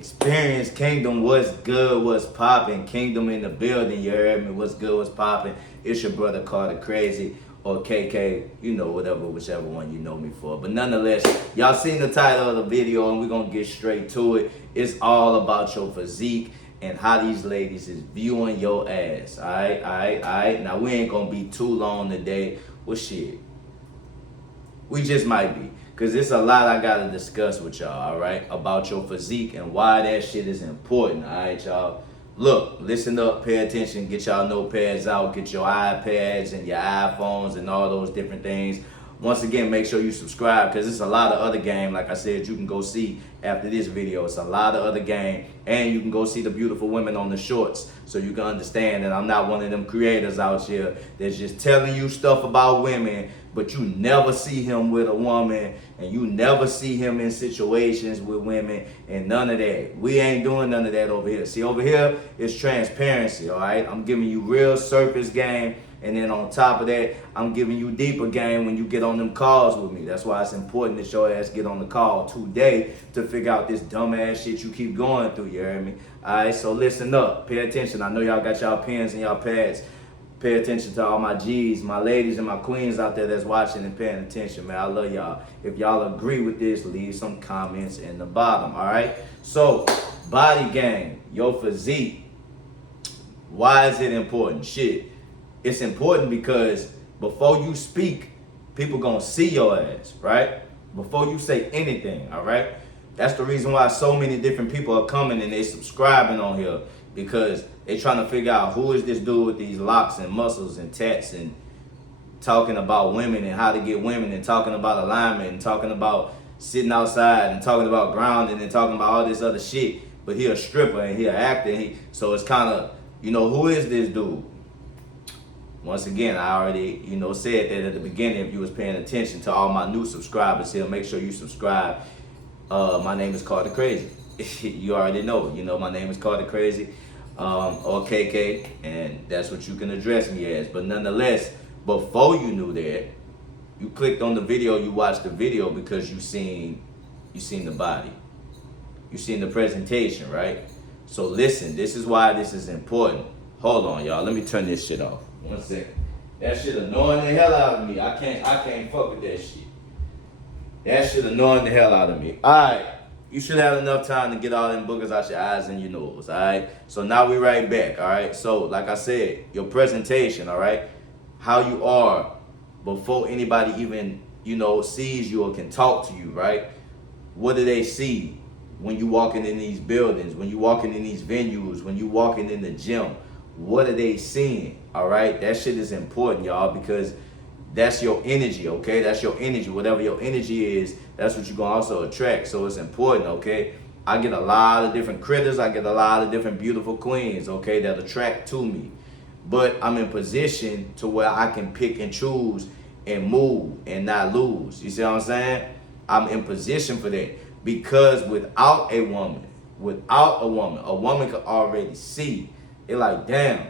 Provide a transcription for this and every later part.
Experience Kingdom, what's good, what's popping? Kingdom in the building, you heard me? What's good, what's popping? It's your brother Carter Crazy, or KK, you know, whichever one you know me for. But nonetheless, y'all seen the title of the video, and we're gonna get straight to it. It's all about your physique and how these ladies is viewing your ass. Alright. Now we ain't gonna be too long today. Well, shit, we just might be. Because there's a lot I got to discuss with y'all, all right, about your physique and why that shit is important, all right, y'all? Look, listen up, pay attention, get y'all notepads out, get your iPads and your iPhones and all those different things. Once again, make sure you subscribe, because there's a lot of other game, like I said, you can go see after this video. It's a lot of other game, and you can go see the beautiful women on the shorts, so you can understand that I'm not one of them creators out here that's just telling you stuff about women, but you never see him with a woman, and you never see him in situations with women, and none of that. We ain't doing none of that over here. See, over here, it's transparency, all right? I'm giving you real surface game, and then on top of that, I'm giving you deeper game when you get on them calls with me. That's why it's important that your ass get on the call today to figure out this dumbass shit you keep going through, you heard me? All right, so listen up, pay attention. I know y'all got y'all pens and y'all pads. Pay attention to all my G's, my ladies and my queens out there that's watching and paying attention, man. I love y'all. If y'all agree with this, leave some comments in the bottom, all right? So, body game, your physique, why is it important? Shit, it's important because before you speak, people gonna see your ass, right? Before you say anything, all right? That's the reason why so many different people are coming and they subscribing on here, because they trying to figure out who is this dude with these locks and muscles and tats and talking about women and how to get women and talking about alignment and talking about sitting outside and talking about grounding and talking about all this other shit. But he a stripper and he an actor. So it's kind of, you know, who is this dude? Once again, I already, you know, said that at the beginning. If you was paying attention to all my new subscribers here, make sure you subscribe. My name is Carter Crazy. You already know. You know, my name is Carter Crazy, or KK, and that's what you can address me as. But nonetheless, before you knew that, you clicked on the video, you watched the video because you seen the body. You seen the presentation, right? So listen, this is why this is important. Hold on, y'all. Let me turn this shit off. 1 second. That shit annoying the hell out of me. I can't fuck with that shit. That shit annoying the hell out of me. Alright. You should have enough time to get all them boogers out your eyes and your nose, alright? So now we right back, alright? So like I said, your presentation, alright? How you are before anybody even, you know, sees you or can talk to you, right? What do they see when you walking in these buildings, when you walking in these venues, when you walking in the gym? What are they seeing, alright? That shit is important, y'all, because that's your energy, okay? That's your energy. Whatever your energy is, that's what you're going to also attract. So it's important, okay? I get a lot of different critters. I get a lot of different beautiful queens, okay, that attract to me. But I'm in position to where I can pick and choose and move and not lose. You see what I'm saying? I'm in position for that. Because without a woman, a woman could already see. It's like, damn.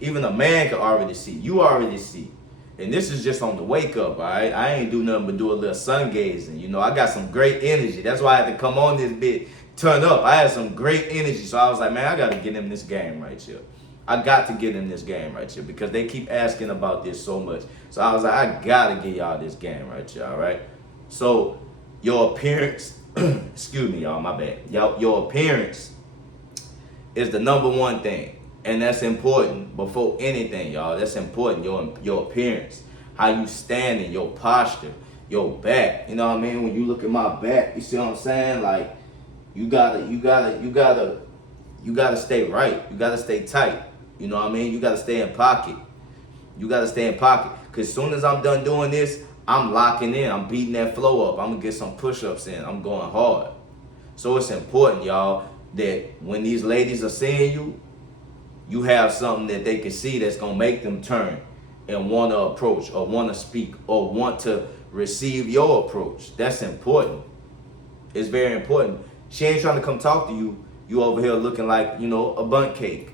Even a man could already see. You already see. And this is just on the wake up, all right? I ain't do nothing but do a little sun gazing. You know, I got some great energy. That's why I had to come on this bit, turn up. I had some great energy. So I was like, man, I got to get him this game right here. I got to get him this game right here because they keep asking about this so much. So I was like, I got to get y'all this game right here, all right? So your appearance, excuse me, y'all, my bad. Your appearance is the number one thing. And that's important before anything, y'all. That's important, your appearance, how you standing, your posture, your back. You know what I mean? When you look at my back, you see what I'm saying? Like, you gotta stay right. You gotta stay tight. You know what I mean? You gotta stay in pocket. You gotta stay in pocket. Cause as soon as I'm done doing this, I'm locking in. I'm beating that flow up. I'm gonna get some push-ups in. I'm going hard. So it's important, y'all, that when these ladies are seeing you, you have something that they can see that's going to make them turn and want to approach or want to speak or want to receive your approach. That's important. It's very important. She ain't trying to come talk to you. You over here looking like, you know, a bundt cake.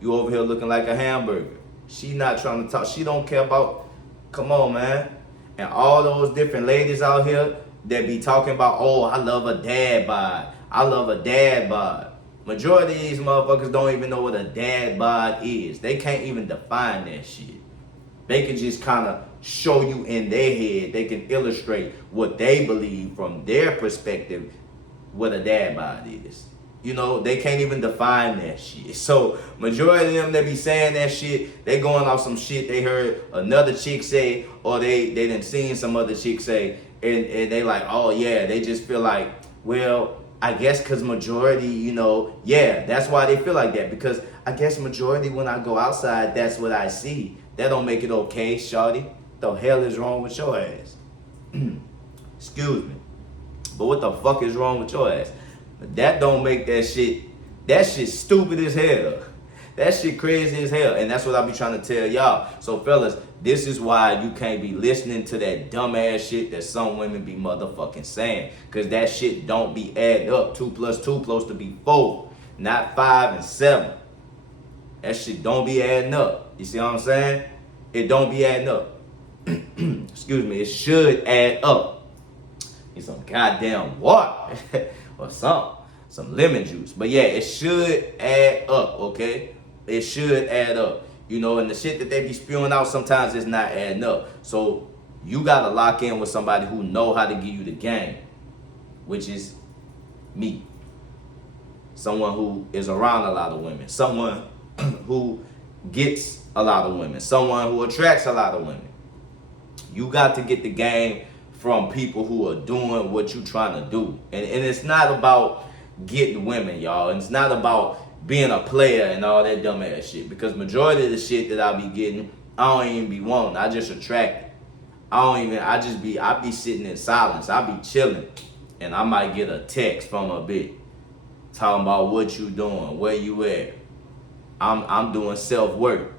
You over here looking like a hamburger. She not trying to talk. She don't care about, come on, man. And all those different ladies out here that be talking about, oh, I love a dad bod. I love a dad bod. Majority of these motherfuckers don't even know what a dad bod is. They can't even define that shit. They can just kind of show you in their head. They can illustrate what they believe from their perspective what a dad bod is. You know, they can't even define that shit. So majority of them that be saying that shit, they going off some shit they heard another chick say, or they done seen some other chick say, and they like, oh yeah, they just feel like, well, I guess because majority, you know, yeah, that's why they feel like that. Because I guess majority when I go outside, that's what I see. That don't make it okay, shawty. The hell is wrong with your ass? Excuse me. But what the fuck is wrong with your ass? That don't make that shit stupid as hell. That shit crazy as hell. And that's what I be trying to tell y'all. So fellas, this is why you can't be listening to that dumbass shit that some women be motherfucking saying. Cause that shit don't be adding up. 2 + 2 supposed to be 4, not 5 and 7. That shit don't be adding up. You see what I'm saying? It don't be adding up. Excuse me, it should add up. Need some goddamn water or something. Some lemon juice. But yeah, it should add up, okay? It should add up. You know, and the shit that they be spewing out sometimes is not adding up. So you gotta lock in with somebody who know how to give you the game, which is me. Someone who is around a lot of women. Someone who gets a lot of women. Someone who attracts a lot of women. You got to get the game from people who are doing what you trying to do. And it's not about getting women, y'all. And it's not about being a player and all that dumb ass shit. Because majority of the shit that I be getting, I don't even be wanting. I just attract it. I be sitting in silence. I be chilling. And I might get a text from a bitch talking about what you doing, where you at. I'm doing self-work.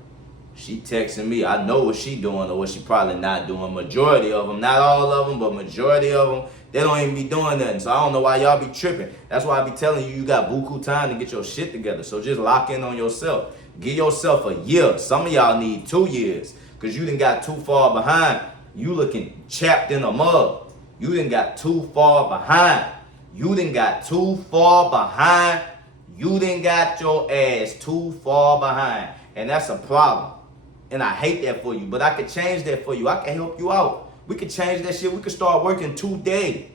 She texting me. I know what she doing or what she probably not doing. Majority of them, not all of them, but majority of them, they don't even be doing nothing. So I don't know why y'all be tripping. That's why I be telling you, you got buku time to get your shit together. So just lock in on yourself. Give yourself a year. Some of y'all need 2 years because you done got too far behind. You looking chapped in a mug. You done got too far behind. You done got too far behind. You done got your ass too far behind. And that's a problem. And I hate that for you. But I can change that for you. I can help you out. We can change that shit. We can start working today.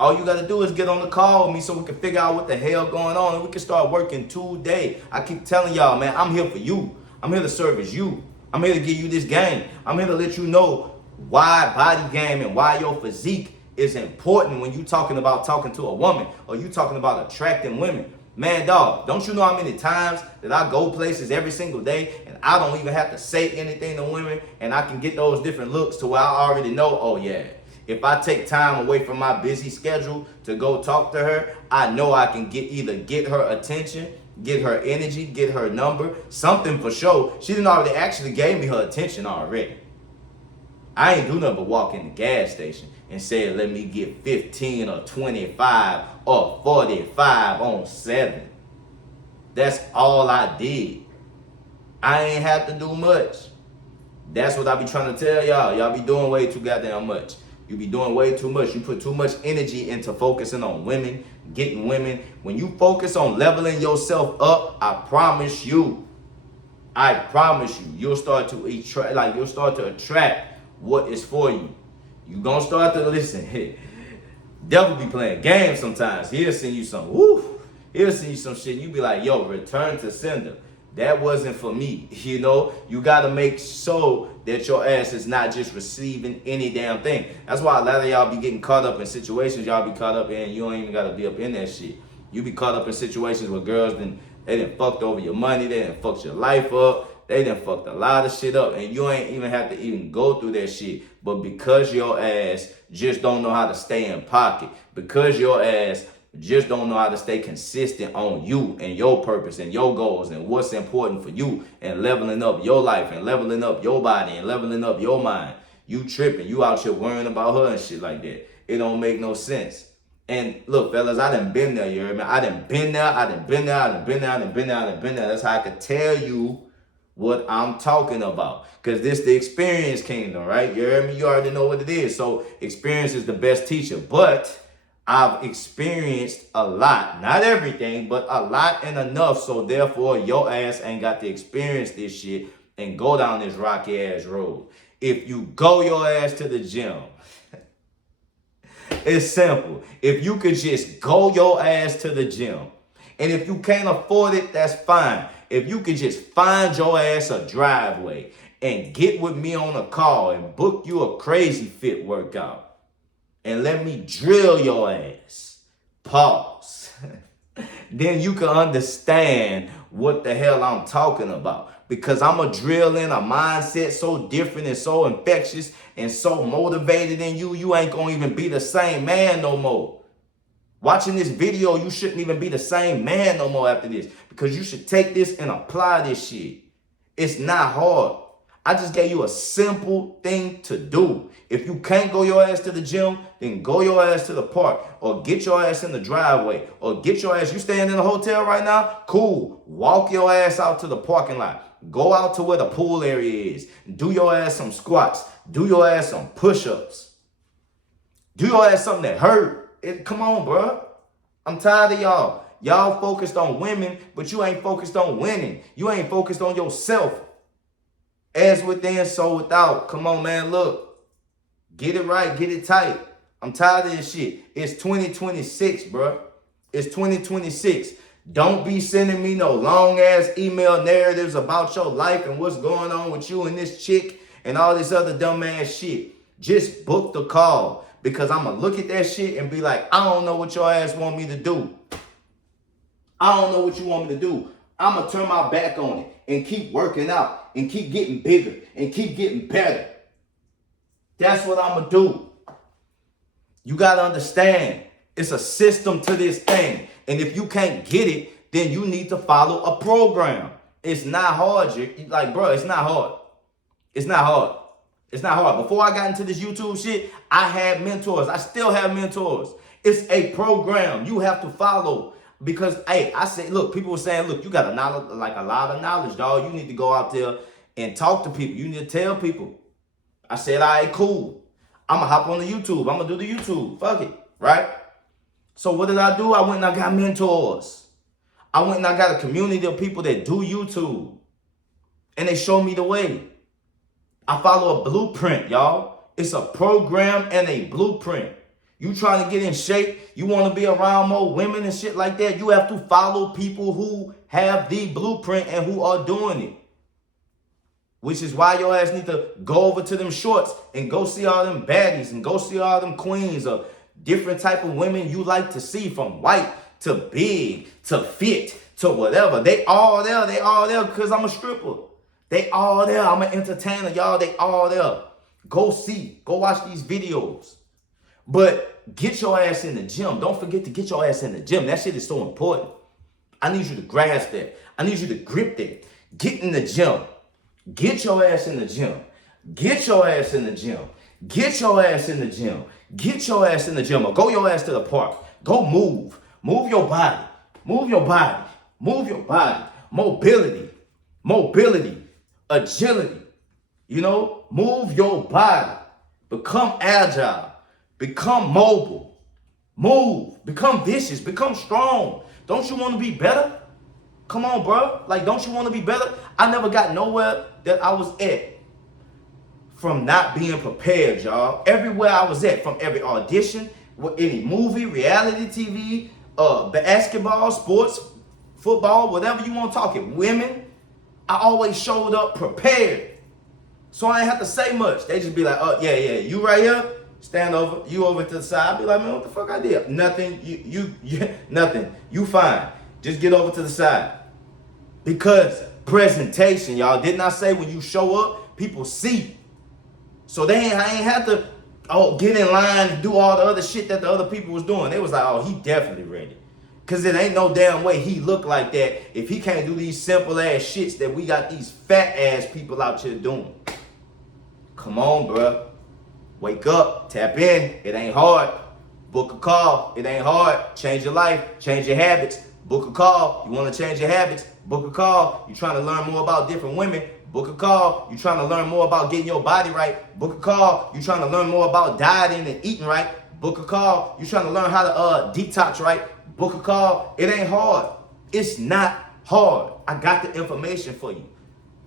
All you got to do is get on the call with me so we can figure out what the hell going on. And we can start working today. I keep telling y'all, man, I'm here for you. I'm here to service you. I'm here to give you this game. I'm here to let you know why body game and why your physique is important when you talking about talking to a woman or you talking about attracting women. Man, dog, don't you know how many times that I go places every single day and I don't even have to say anything to women and I can get those different looks to where I already know, oh yeah, if I take time away from my busy schedule to go talk to her, I know I can either get her attention, get her energy, get her number, something for sure. She done already actually gave me her attention already. I ain't do nothing but walk in the gas station and say, let me get 15 or 25 or 45 on 7. That's all I did. I ain't have to do much. That's what I be trying to tell y'all. Y'all be doing way too goddamn much. You be doing way too much. You put too much energy into focusing on women, getting women. When you focus on leveling yourself up, I promise you, you'll start to attract what is for you. You gonna start to listen. Devil be playing games sometimes. He'll send you some, he'll send you some shit. You be like, yo, return to sender. That wasn't for me. You know, you gotta make sure that your ass is not just receiving any damn thing. That's why a lot of y'all be getting caught up in situations y'all be caught up in. You don't even gotta be up in that shit. You be caught up in situations where girls they done fucked over your money, they done fucked your life up. They done fucked a lot of shit up and you ain't even have to even go through that shit. But because your ass just don't know how to stay in pocket, because your ass just don't know how to stay consistent on you and your purpose and your goals and what's important for you and leveling up your life and leveling up your body and leveling up your mind, you tripping, you out here worrying about her and shit like that. It don't make no sense. And look, fellas, I done been there, you heard me? I done been there. That's how I could tell you what I'm talking about. Because this the experience kingdom, right? You heard me? You already know what it is. So experience is the best teacher. But I've experienced a lot, not everything, but a lot and enough. So therefore, your ass ain't got to experience this shit and go down this rocky ass road. If you go your ass to the gym, it's simple. If you could just go your ass to the gym, and if you can't afford it, that's fine. If you could just find your ass a driveway and get with me on a call and book you a crazy fit workout and let me drill your ass, pause, then you can understand what the hell I'm talking about. Because I'm a drill in a mindset so different and so infectious and so motivated in you, you ain't gonna even be the same man no more. Watching this video, you shouldn't even be the same man no more after this. Because you should take this and apply this shit. It's not hard. I just gave you a simple thing to do. If you can't go your ass to the gym, then go your ass to the park or get your ass in the driveway or get your ass, you staying in a hotel right now? Cool. Walk your ass out to the parking lot. Go out to where the pool area is. Do your ass some squats. Do your ass some push-ups. Do your ass something that hurt. Come on, bro. I'm tired of y'all. Y'all focused on women, but you ain't focused on winning. You ain't focused on yourself. As within, so without. Come on, man. Look. Get it right. Get it tight. I'm tired of this shit. It's 2026, bro. It's 2026. Don't be sending me no long-ass email narratives about your life and what's going on with you and this chick and all this other dumb-ass shit. Just book the call because I'm going to look at that shit and be like, I don't know what your ass want me to do. I don't know what you want me to do. I'm going to turn my back on it and keep working out and keep getting bigger and keep getting better. That's what I'm going to do. You got to understand, it's a system to this thing. And if you can't get it, then you need to follow a program. It's not hard. Like, bro, it's not hard. It's not hard. It's not hard. Before I got into this YouTube shit, I had mentors. I still have mentors. It's a program you have to follow. Because, hey, I say, look, people were saying, look, you got a lot of knowledge, dog. You need to go out there and talk to people. You need to tell people. I said, all right, cool. I'm going to hop on the YouTube. I'm going to do the YouTube. Fuck it, right? So what did I do? I went and I got mentors. I went and I got a community of people that do YouTube. And they show me the way. I follow a blueprint, y'all. It's a program and a blueprint. You trying to get in shape, you want to be around more women and shit like that, you have to follow people who have the blueprint and who are doing it. Which is why your ass need to go over to them shorts and go see all them baddies and go see all them queens or different type of women you like to see, from white to big to fit to whatever. They all there. They all there because I'm a stripper. They all there. I'm an entertainer, y'all. They all there. Go see. Go watch these videos. But get your ass in the gym. Don't forget to get your ass in the gym. That shit is so important. I need you to grasp that. I need you to grip that. Get in the gym. Get your ass in the gym. Get your ass in the gym. Get your ass in the gym. Get your ass in the gym. Or go your ass to the park. Go move. Move your body. Move your body. Move your body. Mobility. Mobility. Agility. You know, move your body. Become agile. Become mobile. Move. Become vicious. Become strong. Don't you want to be better? Come on, bro. Like, don't you want to be better? I never got nowhere that I was at from not being prepared, y'all. Everywhere I was at, from every audition, any movie, reality TV, basketball, sports, football, whatever you want to talk it, women, I always showed up prepared. So I ain't have to say much. They just be like, oh, yeah, you right here? Stand over, you over to the side. Be like, man, what the fuck I did? Nothing, you nothing. You fine. Just get over to the side. Because presentation, y'all. Didn't I say when you show up, people see. So I ain't have to, get in line and do all the other shit that the other people was doing. They was like, oh, he definitely ready. Because it ain't no damn way he look like that if he can't do these simple ass shits that we got these fat ass people out here doing. Come on, bruh. Wake up, tap in, it ain't hard. Book a call, it ain't hard. Change your life, change your habits. Book a call, you wanna change your habits? Book a call, you trying to learn more about different women? Book a call, you trying to learn more about getting your body right? Book a call, you trying to learn more about dieting and eating right? Book a call. You trying to learn how to detox, right? Book a call. It ain't hard. It's not hard. I got the information for you.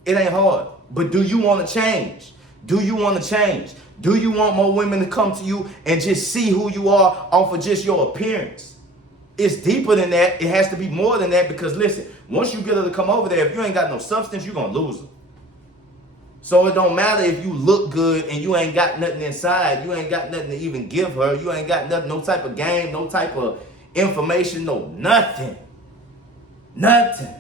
It ain't hard. But do you want to change? Do you want to change? Do you want more women to come to you and just see who you are off of just your appearance? It's deeper than that. It has to be more than that, because listen, once you get her to come over there, if you ain't got no substance, you're going to lose her. So it don't matter if you look good and you ain't got nothing inside. You ain't got nothing to even give her. You ain't got nothing, no type of game, no type of information, no nothing. Nothing.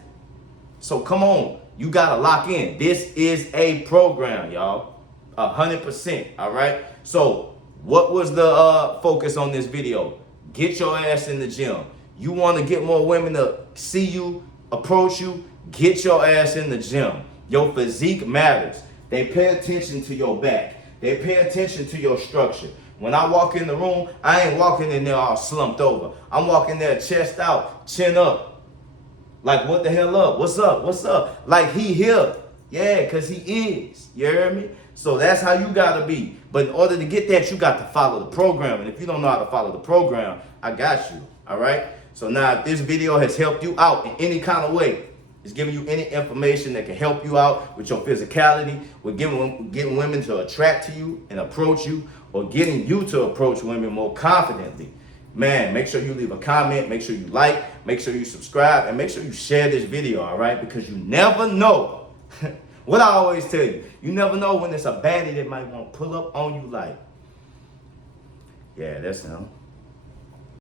So come on. You got to lock in. This is a program, y'all. 100%. All right. So what was the focus on this video? Get your ass in the gym. You want to get more women to see you, approach you, get your ass in the gym. Your physique matters. They pay attention to your back. They pay attention to your structure. When I walk in the room, I ain't walking in there all slumped over. I'm walking there chest out, chin up. Like, what the hell up? What's up? What's up? Like, he here. Yeah, because he is. You hear me? So that's how you got to be. But in order to get that, you got to follow the program. And if you don't know how to follow the program, I got you. All right? So now, if this video has helped you out in any kind of way, it's giving you any information that can help you out with your physicality, with getting women to attract to you and approach you, or getting you to approach women more confidently, man, make sure you leave a comment, make sure you like, make sure you subscribe, and make sure you share this video, all right? Because you never know. What I always tell you, you never know when it's a baddie that might want to pull up on you like, yeah, that's him.